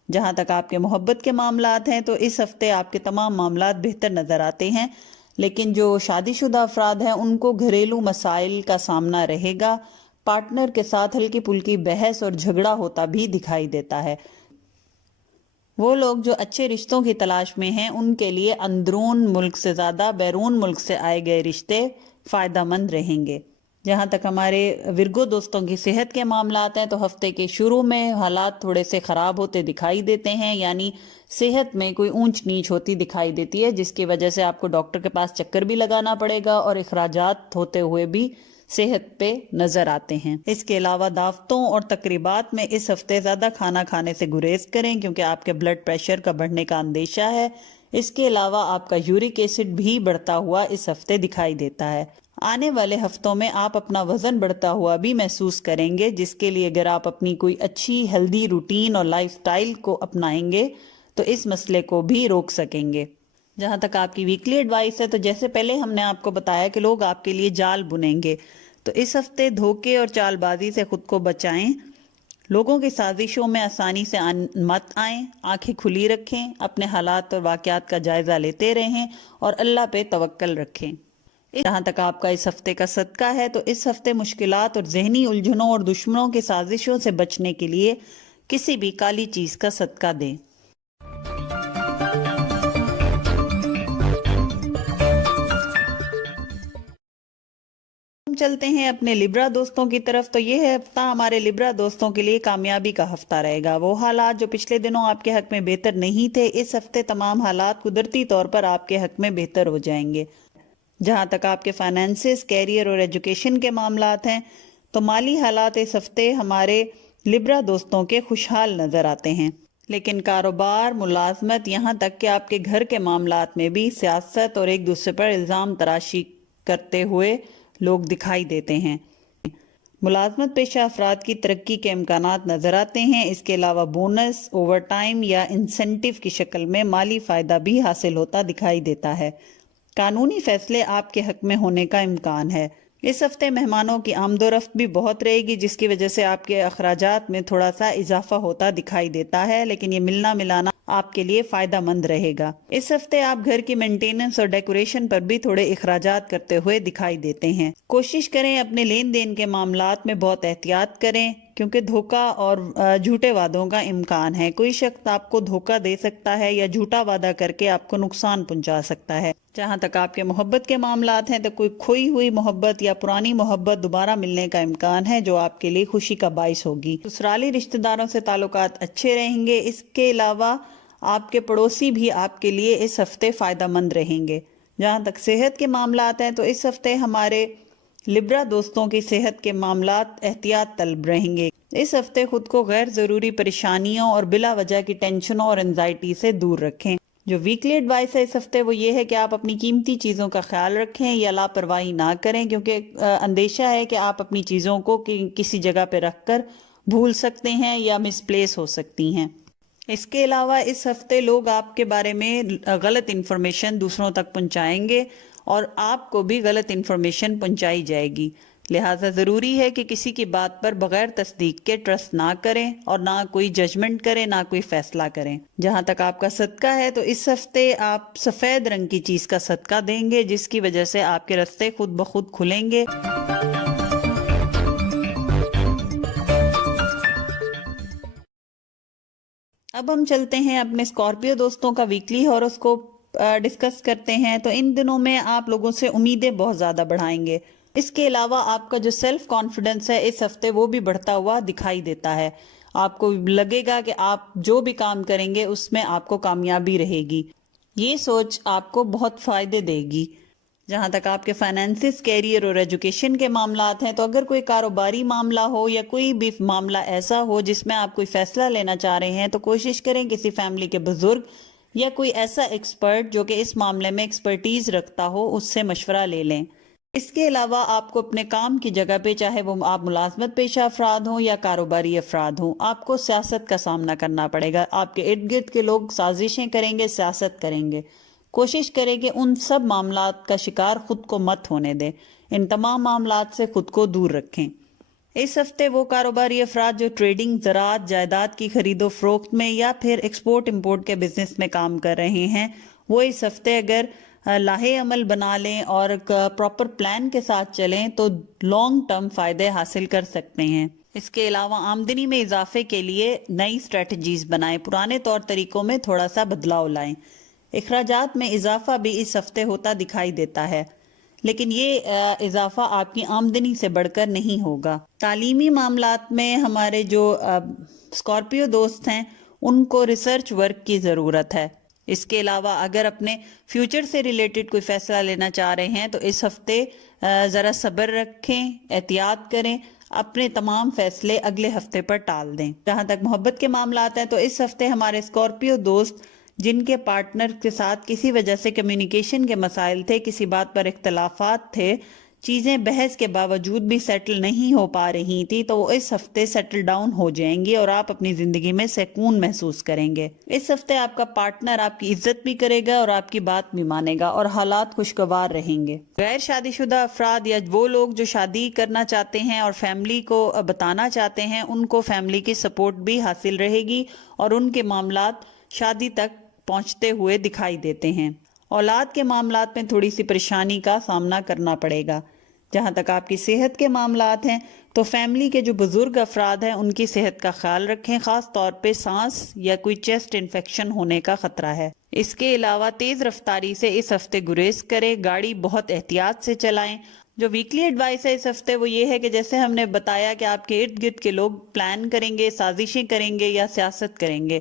جہاں تک آپ کے محبت کے معاملات ہیں تو اس ہفتے آپ کے تمام معاملات بہتر نظر آتے ہیں، لیکن جو شادی شدہ افراد ہیں ان کو گھریلو مسائل کا سامنا رہے گا. پارٹنر کے ساتھ ہلکی پھلکی بحث اور جھگڑا ہوتا بھی دکھائی دیتا ہے. وہ لوگ جو اچھے رشتوں کی تلاش میں ہیں ان کے لیے اندرون ملک سے زیادہ بیرون ملک سے آئے گئے رشتے فائدہ مند رہیں گے. جہاں تک ہمارے ورگو دوستوں کی صحت کے معاملات ہیں تو ہفتے کے شروع میں حالات تھوڑے سے خراب ہوتے دکھائی دیتے ہیں، یعنی صحت میں کوئی اونچ نیچ ہوتی دکھائی دیتی ہے، جس کی وجہ سے آپ کو ڈاکٹر کے پاس چکر بھی لگانا پڑے گا اور اخراجات ہوتے ہوئے بھی صحت پہ نظر آتے ہیں. اس کے علاوہ دعوتوں اور تقریبات میں اس ہفتے زیادہ کھانا کھانے سے گریز کریں کیونکہ آپ کے بلڈ پریشر کا بڑھنے کا اندیشہ ہے. اس کے علاوہ آپ کا یورک ایسڈ بھی بڑھتا ہوا اس ہفتے دکھائی دیتا ہے. آنے والے ہفتوں میں آپ اپنا وزن بڑھتا ہوا بھی محسوس کریں گے، جس کے لیے اگر آپ اپنی کوئی اچھی ہیلدی روٹین اور لائف سٹائل کو اپنائیں گے تو اس مسئلے کو بھی روک سکیں گے. جہاں تک آپ کی ویکلی ایڈوائس ہے تو جیسے پہلے ہم نے آپ کو بتایا کہ لوگ آپ کے لیے جال بنیں گے، تو اس ہفتے دھوکے اور چال بازی سے خود کو بچائیں. لوگوں کی سازشوں میں آسانی سے مت آئیں، آنکھیں کھلی رکھیں، اپنے حالات اور واقعات کا جائزہ لیتے رہیں اور اللہ پہ توکل رکھیں. جہاں تک آپ کا اس ہفتے کا صدقہ ہے تو اس ہفتے مشکلات اور ذہنی الجھنوں اور دشمنوں کی سازشوں سے بچنے کے لیے کسی بھی کالی چیز کا صدقہ دیں. ہم چلتے ہیں اپنے لبرا دوستوں کی طرف. تو یہ ہفتہ ہمارے لبرا دوستوں کے لیے کامیابی کا ہفتہ رہے گا. وہ حالات جو پچھلے دنوں آپ کے حق میں بہتر نہیں تھے، اس ہفتے تمام حالات قدرتی طور پر آپ کے حق میں بہتر ہو جائیں گے. جہاں تک آپ کے فائنانسز، کیریئر اور ایجوکیشن کے معاملات ہیں تو مالی حالات اس ہفتے ہمارے لبرا دوستوں کے خوشحال نظر آتے ہیں، لیکن کاروبار، ملازمت، یہاں تک کہ آپ کے گھر کے معاملات میں بھی سیاست اور ایک دوسرے پر الزام تراشی کرتے ہوئے لوگ دکھائی دیتے ہیں۔ ملازمت پیشہ افراد کی ترقی کے امکانات نظر آتے ہیں۔ اس کے علاوہ بونس، اوور ٹائم یا انسینٹیو کی شکل میں مالی فائدہ بھی حاصل ہوتا دکھائی دیتا ہے۔ قانونی فیصلے آپ کے حق میں ہونے کا امکان ہے۔ اس ہفتے مہمانوں کی آمد و رفت بھی بہت رہے گی، جس کی وجہ سے آپ کے اخراجات میں تھوڑا سا اضافہ ہوتا دکھائی دیتا ہے، لیکن یہ ملنا ملانا آپ کے لیے فائدہ مند رہے گا۔ اس ہفتے آپ گھر کی مینٹیننس اور ڈیکوریشن پر بھی تھوڑے اخراجات کرتے ہوئے دکھائی دیتے ہیں۔ کوشش کریں اپنے لین دین کے معاملات میں بہت احتیاط کریں، کیونکہ دھوکہ اور جھوٹے وعدوں کا امکان ہے۔ کوئی شخص آپ کو دھوکہ دے سکتا ہے یا جھوٹا وعدہ کر کے آپ کو نقصان پہنچا سکتا ہے۔ جہاں تک آپ کے محبت کے معاملات ہیں تو کوئی کھوئی ہوئی محبت یا پرانی محبت دوبارہ ملنے کا امکان ہے، جو آپ کے لیے خوشی کا باعث ہوگی۔ سسرالی رشتہ داروں سے تعلقات اچھے رہیں گے۔ اس کے علاوہ آپ کے پڑوسی بھی آپ کے لیے اس ہفتے فائدہ مند رہیں گے۔ جہاں تک صحت کے معاملات ہیں تو اس ہفتے ہمارے لبرا دوستوں کی صحت کے معاملات احتیاط طلب رہیں گے۔ اس ہفتے خود کو غیر ضروری پریشانیوں اور بلا وجہ کی ٹینشنوں اور انزائٹی سے دور رکھیں۔ جو ویکلی ایڈوائس ہے اس ہفتے وہ یہ ہے کہ آپ اپنی قیمتی چیزوں کا خیال رکھیں یا لاپرواہی نہ کریں، کیونکہ اندیشہ ہے کہ آپ اپنی چیزوں کو کسی جگہ پہ رکھ کر بھول سکتے ہیں یا مس پلیس ہو سکتی ہیں۔ اس کے علاوہ اس ہفتے لوگ آپ کے بارے میں غلط انفارمیشن دوسروں تک پہنچائیں گے اور آپ کو بھی غلط انفارمیشن پہنچائی جائے گی، لہٰذا ضروری ہے کہ کسی کی بات پر بغیر تصدیق کے ٹرسٹ نہ کریں اور نہ کوئی ججمنٹ کریں، نہ کوئی فیصلہ کریں۔ جہاں تک آپ کا صدقہ ہے تو اس ہفتے آپ سفید رنگ کی چیز کا صدقہ دیں گے، جس کی وجہ سے آپ کے راستے خود بخود کھلیں گے۔ اب ہم چلتے ہیں اپنے اسکارپیو دوستوں کا ویکلی ہاروسکوپ ڈسکس کرتے ہیں۔ تو ان دنوں میں آپ لوگوں سے امیدیں بہت زیادہ بڑھائیں گے۔ اس کے علاوہ آپ کا جو سیلف کانفیڈنس ہے اس ہفتے وہ بھی بڑھتا ہوا دکھائی دیتا ہے۔ آپ کو لگے گا کہ آپ جو بھی کام کریں گے اس میں آپ کو کامیابی رہے گی۔ یہ سوچ آپ کو بہت فائدے دے گی۔ جہاں تک آپ کے فائنانسز، کیریئر اور ایجوکیشن کے معاملات ہیں تو اگر کوئی کاروباری معاملہ ہو یا کوئی بھی معاملہ ایسا ہو جس میں آپ کوئی فیصلہ لینا چاہ رہے ہیں تو کوشش کریں کسی فیملی کے بزرگ یا کوئی ایسا ایکسپرٹ جو کہ اس معاملے میں ایکسپرٹیز رکھتا ہو اس سے مشورہ لے لیں۔ اس کے علاوہ آپ کو اپنے کام کی جگہ پہ، چاہے وہ آپ ملازمت پیشہ افراد ہوں یا کاروباری افراد ہوں، آپ کو سیاست کا سامنا کرنا پڑے گا۔ آپ کے ارد گرد کے لوگ سازشیں کریں گے، سیاست کریں گے۔ کوشش کریں کہ ان سب معاملات کا شکار خود کو مت ہونے دیں۔ ان تمام معاملات سے خود کو دور رکھیں۔ اس ہفتے وہ کاروباری افراد جو ٹریڈنگ، زراعت، جائیداد کی خرید و فروخت میں یا پھر ایکسپورٹ امپورٹ کے بزنس میں کام کر رہے ہیں، وہ اس ہفتے اگر لاہے عمل بنا لیں اور پراپر پلان کے ساتھ چلیں تو لانگ ٹرم فائدے حاصل کر سکتے ہیں۔ اس کے علاوہ آمدنی میں اضافے کے لیے نئی اسٹریٹجیز بنائیں، پرانے طور طریقوں میں تھوڑا سا بدلاؤ لائیں۔ اخراجات میں اضافہ بھی اس ہفتے ہوتا دکھائی دیتا ہے، لیکن یہ اضافہ آپ کی آمدنی سے بڑھ کر نہیں ہوگا۔ تعلیمی معاملات میں ہمارے جو اسکارپیو دوست ہیں ان کو ریسرچ ورک کی ضرورت ہے۔ اس کے علاوہ اگر اپنے فیوچر سے ریلیٹڈ کوئی فیصلہ لینا چاہ رہے ہیں تو اس ہفتے ذرا صبر رکھیں، احتیاط کریں، اپنے تمام فیصلے اگلے ہفتے پر ٹال دیں۔ جہاں تک محبت کے معاملات ہیں تو اس ہفتے ہمارے اسکارپیو دوست جن کے پارٹنر کے ساتھ کسی وجہ سے کمیونیکیشن کے مسائل تھے، کسی بات پر اختلافات تھے، چیزیں بحث کے باوجود بھی سیٹل نہیں ہو پا رہی تھی، تو وہ اس ہفتے سیٹل ڈاؤن ہو جائیں گی اور آپ اپنی زندگی میں سکون محسوس کریں گے۔ اس ہفتے آپ کا پارٹنر آپ کی عزت بھی کرے گا اور آپ کی بات بھی مانے گا اور حالات خوشگوار رہیں گے۔ غیر شادی شدہ افراد یا وہ لوگ جو شادی کرنا چاہتے ہیں اور فیملی کو بتانا چاہتے ہیں، ان کو فیملی کی سپورٹ بھی حاصل رہے گی اور ان کے معاملات شادی تک پہنچتے ہوئے دکھائی دیتے ہیں۔ اولاد کے معاملات میں تھوڑی سی پریشانی کا سامنا کرنا پڑے گا۔ جہاں تک آپ کی صحت کے معاملات ہیں تو فیملی کے جو بزرگ افراد ہیں ان کی صحت کا خیال رکھیں، خاص طور پہ سانس یا کوئی چیسٹ انفیکشن ہونے کا خطرہ ہے۔ اس کے علاوہ تیز رفتاری سے اس ہفتے گریز کریں، گاڑی بہت احتیاط سے چلائیں۔ جو ویکلی ایڈوائس ہے اس ہفتے وہ یہ ہے کہ جیسے ہم نے بتایا کہ آپ کے ارد گرد کے لوگ پلان کریں گے، سازشیں کریں گے یا سیاست کریں گے،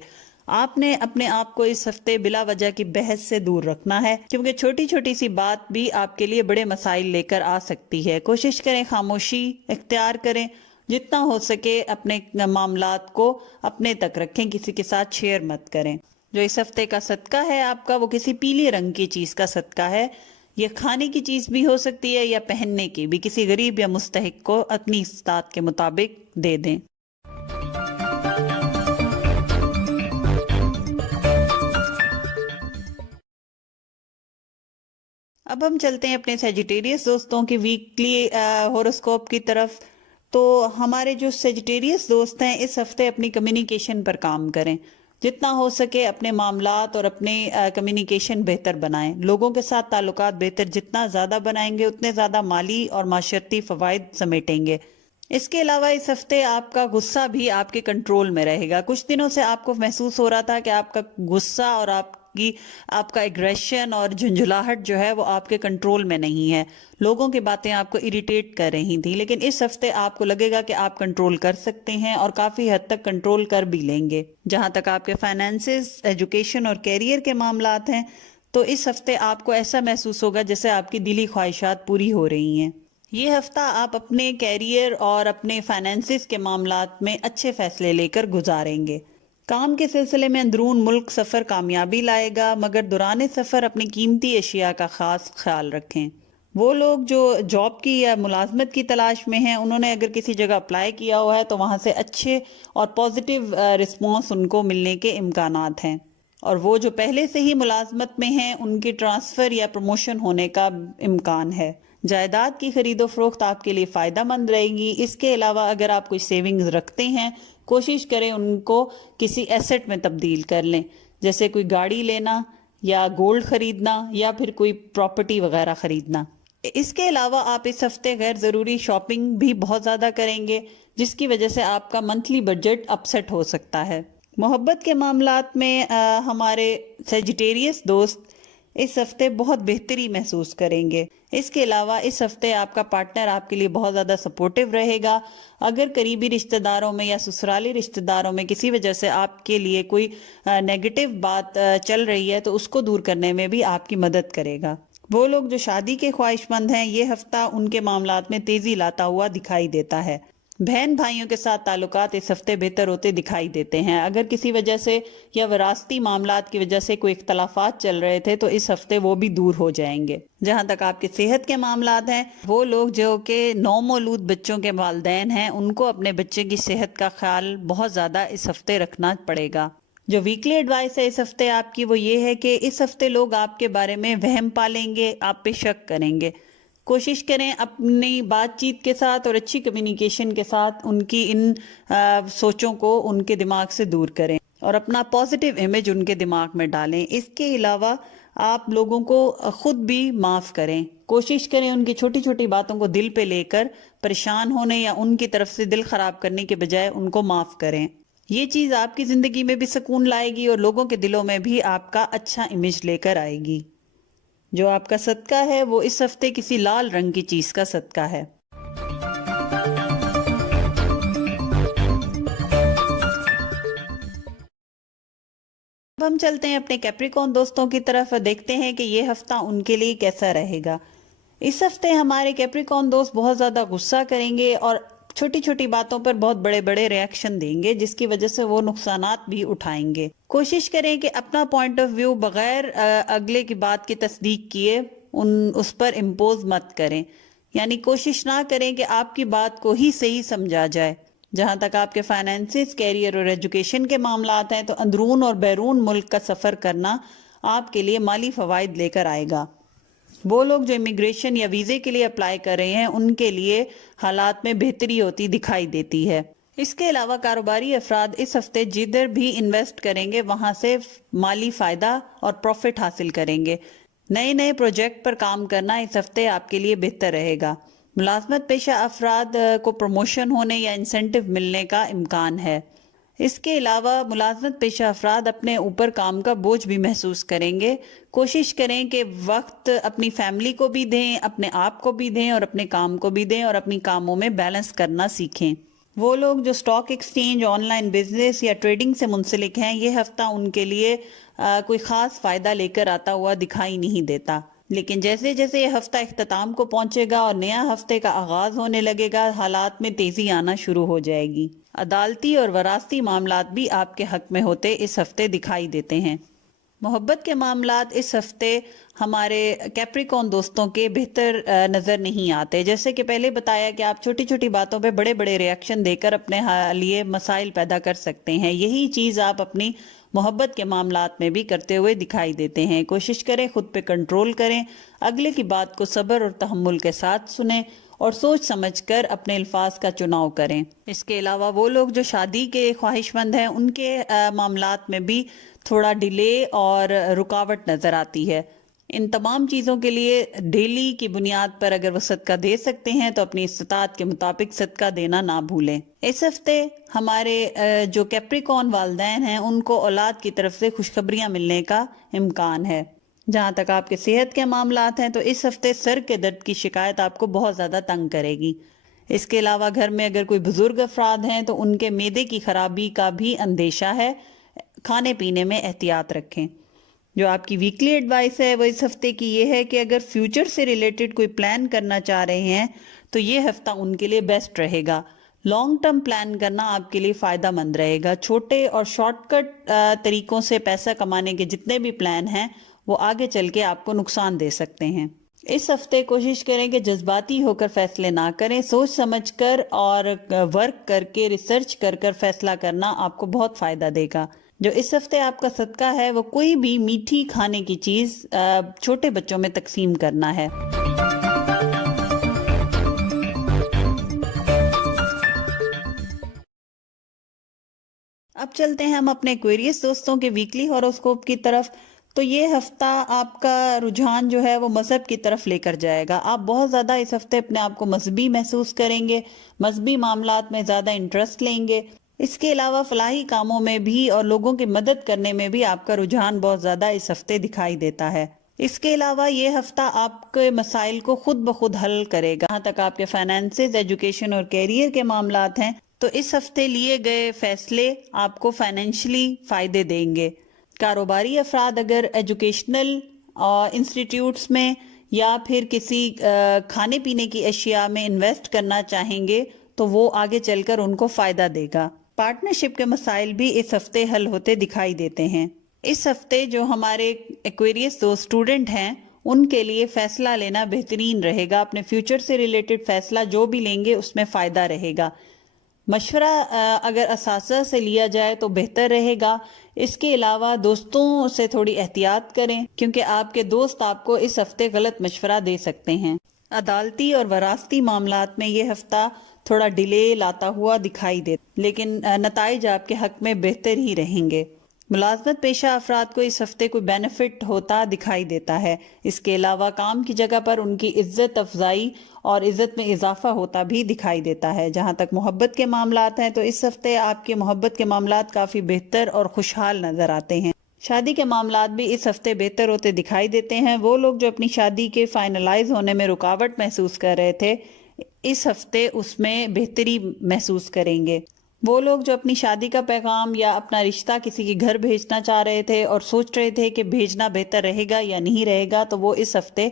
آپ نے اپنے آپ کو اس ہفتے بلا وجہ کی بحث سے دور رکھنا ہے، کیونکہ چھوٹی چھوٹی سی بات بھی آپ کے لیے بڑے مسائل لے کر آ سکتی ہے۔ کوشش کریں خاموشی اختیار کریں، جتنا ہو سکے اپنے معاملات کو اپنے تک رکھیں، کسی کے ساتھ شیئر مت کریں۔ جو اس ہفتے کا صدقہ ہے آپ کا، وہ کسی پیلی رنگ کی چیز کا صدقہ ہے۔ یہ کھانے کی چیز بھی ہو سکتی ہے یا پہننے کی بھی، کسی غریب یا مستحق کو اپنی استطاعت کے مطابق دے دیں۔ اب ہم چلتے ہیں اپنے سیجیٹیریس دوستوں کی ویکلی ہوروسکوپ کی طرف۔ تو ہمارے جو سیجیٹیریس دوست ہیں اس ہفتے اپنی کمیونیکیشن پر کام کریں، جتنا ہو سکے اپنے معاملات اور اپنے کمیونیکیشن بہتر بنائیں۔ لوگوں کے ساتھ تعلقات بہتر جتنا زیادہ بنائیں گے اتنے زیادہ مالی اور معاشرتی فوائد سمیٹیں گے۔ اس کے علاوہ اس ہفتے آپ کا غصہ بھی آپ کے کنٹرول میں رہے گا۔ کچھ دنوں سے آپ کو محسوس ہو رہا تھا کہ آپ کا غصہ اور آپ کا ایگریشن اور جھنجھلاہٹ جو ہے وہ آپ کے کنٹرول میں نہیں ہے۔ لوگوں کی باتیں آپ کو اریٹیٹ کر رہی تھیں، لیکن اس ہفتے آپ کو لگے گا کہ آپ کنٹرول کر سکتے ہیں اور کافی حد تک کنٹرول کر بھی لیں گے۔ جہاں تک آپ کے فائنینسز، ایجوکیشن اور کیریئر کے معاملات ہیں، تو اس ہفتے آپ کو ایسا محسوس ہوگا جیسے آپ کی دلی خواہشات پوری ہو رہی ہیں۔ یہ ہفتہ آپ اپنے کیریئر اور اپنے فائنینسز کے معاملات میں اچھے فیصلے لے کر گزاریں گے۔ کام کے سلسلے میں اندرون ملک سفر کامیابی لائے گا، مگر دوران سفر اپنی قیمتی اشیاء کا خاص خیال رکھیں۔ وہ لوگ جو جاب کی یا ملازمت کی تلاش میں ہیں، انہوں نے اگر کسی جگہ اپلائی کیا ہوا ہے تو وہاں سے اچھے اور پازیٹیو رسپانس ان کو ملنے کے امکانات ہیں، اور وہ جو پہلے سے ہی ملازمت میں ہیں ان کی ٹرانسفر یا پروموشن ہونے کا امکان ہے۔ جائیداد کی خرید و فروخت آپ کے لیے فائدہ مند رہے گی۔ اس کے علاوہ اگر آپ کوئی سیونگز رکھتے ہیں، کوشش کریں ان کو کسی ایسٹ میں تبدیل کر لیں، جیسے کوئی گاڑی لینا یا گولڈ خریدنا یا پھر کوئی پراپرٹی وغیرہ خریدنا۔ اس کے علاوہ آپ اس ہفتے غیر ضروری شاپنگ بھی بہت زیادہ کریں گے، جس کی وجہ سے آپ کا منتھلی بجٹ اپسیٹ ہو سکتا ہے۔ محبت کے معاملات میں ہمارے سیجیٹیریس دوست اس ہفتے بہت بہتری محسوس کریں گے۔ اس کے علاوہ اس ہفتے آپ کا پارٹنر آپ کے لیے بہت زیادہ سپورٹیو رہے گا۔ اگر قریبی رشتہ داروں میں یا سسرالی رشتہ داروں میں کسی وجہ سے آپ کے لیے کوئی نیگیٹو بات چل رہی ہے تو اس کو دور کرنے میں بھی آپ کی مدد کرے گا۔ وہ لوگ جو شادی کے خواہش مند ہیں، یہ ہفتہ ان کے معاملات میں تیزی لاتا ہوا دکھائی دیتا ہے۔ بہن بھائیوں کے ساتھ تعلقات اس ہفتے بہتر ہوتے دکھائی دیتے ہیں۔ اگر کسی وجہ سے یا وراثتی معاملات کی وجہ سے کوئی اختلافات چل رہے تھے تو اس ہفتے وہ بھی دور ہو جائیں گے۔ جہاں تک آپ کے صحت کے معاملات ہیں، وہ لوگ جو کہ نومولود بچوں کے والدین ہیں، ان کو اپنے بچے کی صحت کا خیال بہت زیادہ اس ہفتے رکھنا پڑے گا۔ جو ویکلی ایڈوائس ہے اس ہفتے آپ کی، وہ یہ ہے کہ اس ہفتے لوگ آپ کے بارے میں وہم پالیں گے، آپ پہ شک کریں گے۔ کوشش کریں اپنی بات چیت کے ساتھ اور اچھی کمیونیکیشن کے ساتھ ان کی ان سوچوں کو ان کے دماغ سے دور کریں اور اپنا پازیٹیو امیج ان کے دماغ میں ڈالیں۔ اس کے علاوہ آپ لوگوں کو خود بھی معاف کریں۔ کوشش کریں ان کی چھوٹی چھوٹی باتوں کو دل پہ لے کر پریشان ہونے یا ان کی طرف سے دل خراب کرنے کے بجائے ان کو معاف کریں۔ یہ چیز آپ کی زندگی میں بھی سکون لائے گی اور لوگوں کے دلوں میں بھی آپ کا اچھا امیج لے کر آئے گی۔ جو آپ کا صدقہ ہے وہ اس ہفتے کسی لال رنگ کی چیز کا صدقہ ہے۔ اب ہم چلتے ہیں اپنے کیپریکون دوستوں کی طرف، دیکھتے ہیں کہ یہ ہفتہ ان کے لیے کیسا رہے گا۔ اس ہفتے ہمارے کیپریکون دوست بہت زیادہ غصہ کریں گے اور چھوٹی چھوٹی باتوں پر بہت بڑے بڑے ریاکشن دیں گے، جس کی وجہ سے وہ نقصانات بھی اٹھائیں گے۔ کوشش کریں کہ اپنا پوائنٹ آف ویو بغیر اگلے کی بات کی تصدیق کیے اس پر امپوز مت کریں، یعنی کوشش نہ کریں کہ آپ کی بات کو ہی صحیح سمجھا جائے۔ جہاں تک آپ کے فائنینسز، کیریئر اور ایجوکیشن کے معاملات ہیں، تو اندرون اور بیرون ملک کا سفر کرنا آپ کے لیے مالی فوائد لے کر آئے گا۔ وہ لوگ جو امیگریشن یا ویزے کے لیے اپلائی کر رہے ہیں، ان کے لیے حالات میں بہتری ہوتی دکھائی دیتی ہے۔ اس کے علاوہ کاروباری افراد اس ہفتے جدھر بھی انویسٹ کریں گے وہاں سے مالی فائدہ اور پروفٹ حاصل کریں گے۔ نئے پروجیکٹ پر کام کرنا اس ہفتے آپ کے لیے بہتر رہے گا۔ ملازمت پیشہ افراد کو پروموشن ہونے یا انسینٹو ملنے کا امکان ہے۔ اس کے علاوہ ملازمت پیشہ افراد اپنے اوپر کام کا بوجھ بھی محسوس کریں گے۔ کوشش کریں کہ وقت اپنی فیملی کو بھی دیں، اپنے آپ کو بھی دیں اور اپنے کام کو بھی دیں، اور اپنی کاموں میں بیلنس کرنا سیکھیں۔ وہ لوگ جو stock exchange, on line business یا ٹریڈنگ سے منسلک ہیں، یہ ہفتہ ان کے لیے کوئی خاص فائدہ لے کر آتا ہوا دکھائی نہیں دیتا، لیکن جیسے جیسے یہ ہفتہ اختتام کو پہنچے گا اور نیا ہفتے کا آغاز ہونے لگے گا، حالات میں تیزی آنا شروع ہو جائے گی۔ عدالتی اور وراثتی معاملات بھی آپ کے حق میں ہوتے اس ہفتے دکھائی دیتے ہیں۔ محبت کے معاملات اس ہفتے ہمارے کیپریکون دوستوں کے بہتر نظر نہیں آتے۔ جیسے کہ پہلے بتایا کہ آپ چھوٹی چھوٹی باتوں پہ بڑے بڑے ریاکشن دے کر اپنے لیے مسائل پیدا کر سکتے ہیں۔ یہی چیز آپ اپنی محبت کے معاملات میں بھی کرتے ہوئے دکھائی دیتے ہیں۔ کوشش کریں خود پہ کنٹرول کریں، اگلے کی بات کو صبر اور تحمل کے ساتھ سنیں اور سوچ سمجھ کر اپنے الفاظ کا چناؤ کریں۔ اس کے علاوہ وہ لوگ جو شادی کے خواہش مند ہیں، ان کے معاملات میں بھی تھوڑا ڈیلے اور رکاوٹ نظر آتی ہے۔ ان تمام چیزوں کے لیے ڈیلی کی بنیاد پر اگر وہ صدقہ دے سکتے ہیں تو اپنی استطاعت کے مطابق صدقہ دینا نہ بھولیں۔ اس ہفتے ہمارے جو کیپریکون والدین ہیں، ان کو اولاد کی طرف سے خوشخبریاں ملنے کا امکان ہے۔ جہاں تک آپ کے صحت کے معاملات ہیں تو اس ہفتے سر کے درد کی شکایت آپ کو بہت زیادہ تنگ کرے گی۔ اس کے علاوہ گھر میں اگر کوئی بزرگ افراد ہیں تو ان کے معدے کی خرابی کا بھی اندیشہ ہے، کھانے پینے میں احتیاط رکھیں۔ جو آپ کی ویکلی ایڈوائس ہے وہ اس ہفتے کی یہ ہے کہ اگر فیوچر سے ریلیٹڈ کوئی پلان کرنا چاہ رہے ہیں تو یہ ہفتہ ان کے لیے بیسٹ رہے گا۔ لانگ ٹرم پلان کرنا آپ کے لیے فائدہ مند رہے گا۔ چھوٹے اور شارٹ کٹ طریقوں سے پیسہ کمانے کے جتنے بھی پلان ہیں وہ آگے چل کے آپ کو نقصان دے سکتے ہیں۔ اس ہفتے کوشش کریں کہ جذباتی ہو کر فیصلے نہ کریں، سوچ سمجھ کر اور ورک کر کے ریسرچ کر کر فیصلہ کرنا آپ کو بہت فائدہ دے گا۔ جو اس ہفتے آپ کا صدقہ ہے وہ کوئی بھی میٹھی کھانے کی چیز چھوٹے بچوں میں تقسیم کرنا ہے۔ اب چلتے ہیں ہم اپنے ایکویریس دوستوں کے ویکلی ہوروسکوپ کی طرف۔ تو یہ ہفتہ آپ کا رجحان جو ہے وہ مذہب کی طرف لے کر جائے گا۔ آپ بہت زیادہ اس ہفتے اپنے آپ کو مذہبی محسوس کریں گے، مذہبی معاملات میں زیادہ انٹرسٹ لیں گے۔ اس کے علاوہ فلاحی کاموں میں بھی اور لوگوں کی مدد کرنے میں بھی آپ کا رجحان بہت زیادہ اس ہفتے دکھائی دیتا ہے۔ اس کے علاوہ یہ ہفتہ آپ کے مسائل کو خود بخود حل کرے گا۔ جہاں تک آپ کے فائنانسز، ایجوکیشن اور کیریئر کے معاملات ہیں تو اس ہفتے لیے گئے فیصلے آپ کو فائنینشلی فائدے دیں گے۔ کاروباری افراد اگر ایجوکیشنل انسٹیٹیوٹس میں یا پھر کسی کھانے پینے کی اشیاء میں انویسٹ کرنا چاہیں گے تو وہ آگے چل کر ان کو فائدہ دے گا۔ پارٹنرشپ کے مسائل بھی اس ہفتے حل ہوتے دکھائی دیتے ہیں۔ اس ہفتے جو ہمارے ایکویریس دو اسٹوڈنٹ ہیں ان کے لیے فیصلہ لینا بہترین رہے گا۔ اپنے فیوچر سے ریلیٹڈ فیصلہ جو بھی لیں گے اس میں فائدہ رہے گا۔ مشورہ اگر اساتذہ سے لیا جائے تو بہتر رہے گا۔ اس کے علاوہ دوستوں سے تھوڑی احتیاط کریں کیونکہ آپ کے دوست آپ کو اس ہفتے غلط مشورہ دے سکتے ہیں۔ عدالتی اور وراثتی معاملات میں یہ ہفتہ تھوڑا ڈیلے لاتا ہوا دکھائی دے، لیکن نتائج آپ کے حق میں بہتر ہی رہیں گے۔ ملازمت پیشہ افراد کو اس ہفتے کوئی بینیفٹ ہوتا دکھائی دیتا ہے۔ اس کے علاوہ کام کی جگہ پر ان کی عزت افزائی اور عزت میں اضافہ ہوتا بھی دکھائی دیتا ہے۔ جہاں تک محبت کے معاملات ہیں تو اس ہفتے آپ کے محبت کے معاملات کافی بہتر اور خوشحال نظر آتے ہیں۔ شادی کے معاملات بھی اس ہفتے بہتر ہوتے دکھائی دیتے ہیں۔ وہ لوگ جو اپنی شادی کے فائنلائز ہونے میں رکاوٹ محسوس کر رہے تھے اس ہفتے اس میں بہتری محسوس کریں گے۔ وہ لوگ جو اپنی شادی کا پیغام یا اپنا رشتہ کسی کے گھر بھیجنا چاہ رہے تھے اور سوچ رہے تھے کہ بھیجنا بہتر رہے گا یا نہیں رہے گا تو وہ اس ہفتے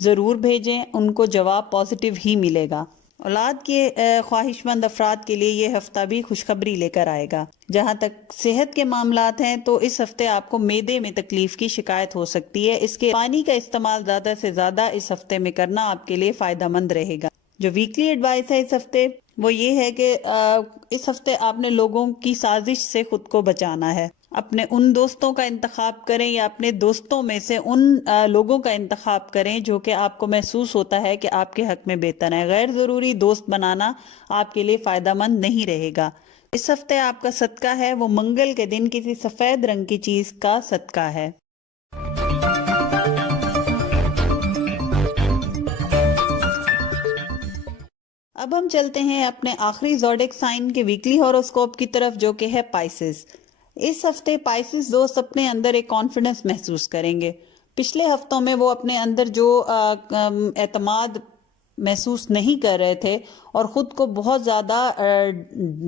ضرور بھیجیں، ان کو جواب پازیٹیو ہی ملے گا۔ اولاد کے خواہش مند افراد کے لیے یہ ہفتہ بھی خوشخبری لے کر آئے گا۔ جہاں تک صحت کے معاملات ہیں تو اس ہفتے آپ کو معدے میں تکلیف کی شکایت ہو سکتی ہے۔ اس کے پانی کا استعمال زیادہ سے زیادہ اس ہفتے میں کرنا آپ کے لیے فائدہ مند رہے گا۔ جو ویکلی ایڈوائس ہے اس ہفتے وہ یہ ہے کہ اس ہفتے آپ نے لوگوں کی سازش سے خود کو بچانا ہے۔ اپنے ان دوستوں کا انتخاب کریں یا اپنے دوستوں میں سے ان لوگوں کا انتخاب کریں جو کہ آپ کو محسوس ہوتا ہے کہ آپ کے حق میں بہتر ہے۔ غیر ضروری دوست بنانا آپ کے لیے فائدہ مند نہیں رہے گا۔ اس ہفتے آپ کا صدقہ ہے وہ منگل کے دن کسی سفید رنگ کی چیز کا صدقہ ہے۔ اب ہم چلتے ہیں اپنے آخری زوڈک سائن کے ویکلی ہوروسکوپ کی طرف جو کہ ہے پائسس۔ اس ہفتے پائسس دوست اپنے اندر ایک کانفیڈنس محسوس کریں گے۔ پچھلے ہفتوں میں وہ اپنے اندر جو اعتماد محسوس نہیں کر رہے تھے اور خود کو بہت زیادہ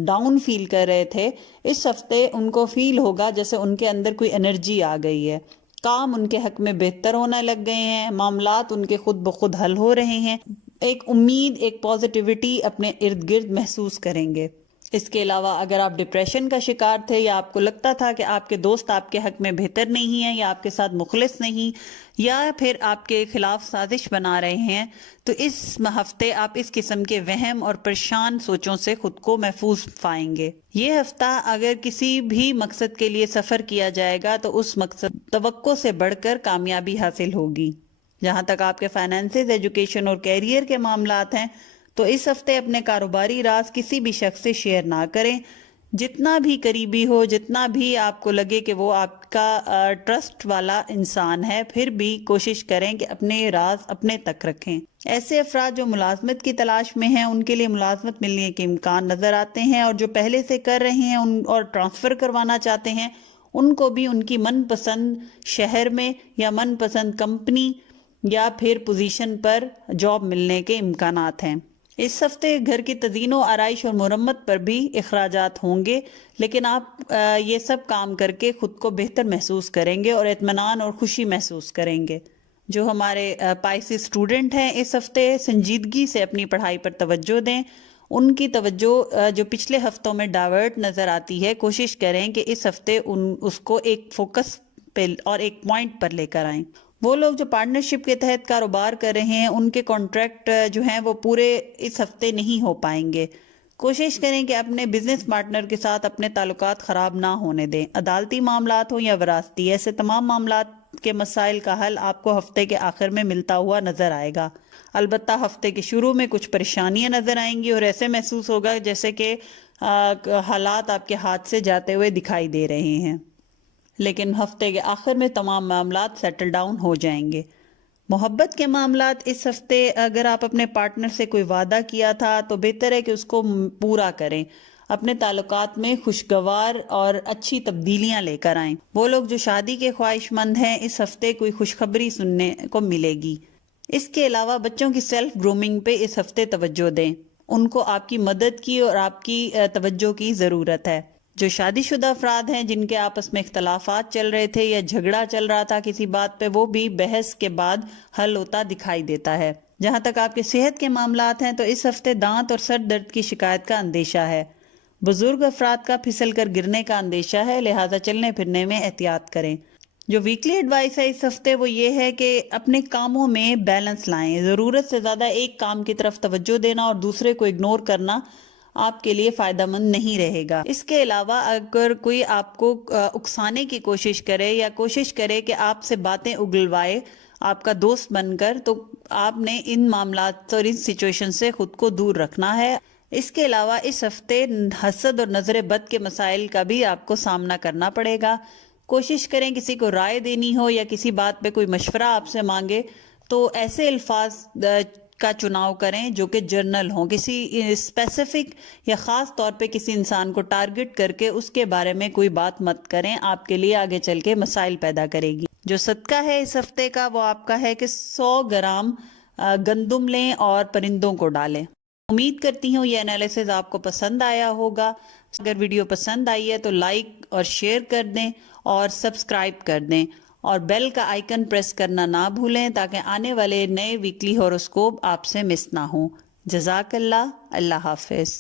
ڈاؤن فیل کر رہے تھے، اس ہفتے ان کو فیل ہوگا جیسے ان کے اندر کوئی انرجی آ گئی ہے، کام ان کے حق میں بہتر ہونے لگ گئے ہیں، معاملات ان کے خود بخود حل ہو رہے ہیں، ایک امید، ایک پازیٹیوٹی اپنے ارد گرد محسوس کریں گے۔ اس کے علاوہ اگر آپ ڈپریشن کا شکار تھے یا آپ کو لگتا تھا کہ آپ کے دوست آپ کے حق میں بہتر نہیں ہیں یا آپ کے ساتھ مخلص نہیں یا پھر آپ کے خلاف سازش بنا رہے ہیں، تو اس ہفتے آپ اس قسم کے وہم اور پریشان سوچوں سے خود کو محفوظ پائیں گے۔ یہ ہفتہ اگر کسی بھی مقصد کے لیے سفر کیا جائے گا تو اس مقصد توقع سے بڑھ کر کامیابی حاصل ہوگی۔ جہاں تک آپ کے فائنینسز، ایجوکیشن اور کیریئر کے معاملات ہیں تو اس ہفتے اپنے کاروباری راز کسی بھی شخص سے شیئر نہ کریں، جتنا بھی قریبی ہو، جتنا بھی آپ کو لگے کہ وہ آپ کا ٹرسٹ والا انسان ہے، پھر بھی کوشش کریں کہ اپنے راز اپنے تک رکھیں۔ ایسے افراد جو ملازمت کی تلاش میں ہیں، ان کے لیے ملازمت ملنے کے امکان نظر آتے ہیں، اور جو پہلے سے کر رہے ہیں اور ٹرانسفر کروانا چاہتے ہیں، ان کو بھی ان کی من پسند شہر میں یا من پسند کمپنی یا پھر پوزیشن پر جاب ملنے کے امکانات ہیں۔ اس ہفتے گھر کی تزئین و آرائش اور مرمت پر بھی اخراجات ہوں گے، لیکن آپ یہ سب کام کر کے خود کو بہتر محسوس کریں گے اور اطمینان اور خوشی محسوس کریں گے۔ جو ہمارے پائسس اسٹوڈنٹ ہیں، اس ہفتے سنجیدگی سے اپنی پڑھائی پر توجہ دیں۔ ان کی توجہ جو پچھلے ہفتوں میں ڈائیورٹ نظر آتی ہے، کوشش کریں کہ اس ہفتے اس کو ایک فوکس پہ اور ایک پوائنٹ پر لے کر آئیں۔ وہ لوگ جو پارٹنرشپ کے تحت کاروبار کر رہے ہیں، ان کے کانٹریکٹ جو ہیں وہ پورے اس ہفتے نہیں ہو پائیں گے۔ کوشش کریں کہ اپنے بزنس پارٹنر کے ساتھ اپنے تعلقات خراب نہ ہونے دیں۔ عدالتی معاملات ہوں یا وراثتی، ایسے تمام معاملات کے مسائل کا حل آپ کو ہفتے کے آخر میں ملتا ہوا نظر آئے گا۔ البتہ ہفتے کے شروع میں کچھ پریشانیاں نظر آئیں گی اور ایسے محسوس ہوگا جیسے کہ حالات آپ کے ہاتھ سے جاتے ہوئے دکھائی دے رہے ہیں، لیکن ہفتے کے آخر میں تمام معاملات سیٹل ڈاؤن ہو جائیں گے۔ محبت کے معاملات اس ہفتے اگر آپ اپنے پارٹنر سے کوئی وعدہ کیا تھا تو بہتر ہے کہ اس کو پورا کریں، اپنے تعلقات میں خوشگوار اور اچھی تبدیلیاں لے کر آئیں۔ وہ لوگ جو شادی کے خواہش مند ہیں، اس ہفتے کوئی خوشخبری سننے کو ملے گی۔ اس کے علاوہ بچوں کی سیلف گرومنگ پہ اس ہفتے توجہ دیں، ان کو آپ کی مدد کی اور آپ کی توجہ کی ضرورت ہے۔ جو شادی شدہ افراد ہیں جن کے آپس میں اختلافات چل رہے تھے یا جھگڑا چل رہا تھا کسی بات پہ، وہ بھی بحث کے بعد حل ہوتا دکھائی دیتا ہے۔ جہاں تک آپ کے صحت کے معاملات ہیں تو اس ہفتے دانت اور سر درد کی شکایت کا اندیشہ ہے۔ بزرگ افراد کا پھسل کر گرنے کا اندیشہ ہے، لہٰذا چلنے پھرنے میں احتیاط کریں۔ جو ویکلی ایڈوائس ہے اس ہفتے وہ یہ ہے کہ اپنے کاموں میں بیلنس لائیں۔ ضرورت سے زیادہ ایک کام کی طرف توجہ دینا اور دوسرے کو اگنور کرنا آپ کے لیے فائدہ مند نہیں رہے گا۔ اس کے علاوہ اگر کوئی آپ کو اکسانے کی کوشش کرے یا کوشش کرے کہ آپ سے باتیں اگلوائے آپ کا دوست بن کر، تو آپ نے ان معاملات اور ان سچویشن سے خود کو دور رکھنا ہے۔ اس کے علاوہ اس ہفتے حسد اور نظر بد کے مسائل کا بھی آپ کو سامنا کرنا پڑے گا۔ کوشش کریں کسی کو رائے دینی ہو یا کسی بات پہ کوئی مشورہ آپ سے مانگے تو ایسے الفاظ کا چناؤ کریں جو کہ جرنل ہوں، کسی اسپیسیفک یا خاص طور پہ کسی انسان کو ٹارگٹ کر کے اس کے بارے میں کوئی بات مت کریں، آپ کے لیے آگے چل کے مسائل پیدا کرے گی۔ جو صدقہ ہے اس ہفتے کا وہ آپ کا ہے کہ 100 گرام گندم لیں اور پرندوں کو ڈالیں۔ امید کرتی ہوں یہ انالیسز آپ کو پسند آیا ہوگا۔ اگر ویڈیو پسند آئی ہے تو لائک اور شیئر کر دیں اور سبسکرائب کر دیں اور بیل کا آئیکن پریس کرنا نہ بھولیں تاکہ آنے والے نئے ویکلی ہوروسکوپ آپ سے مس نہ ہوں۔ جزاک اللہ، اللہ حافظ۔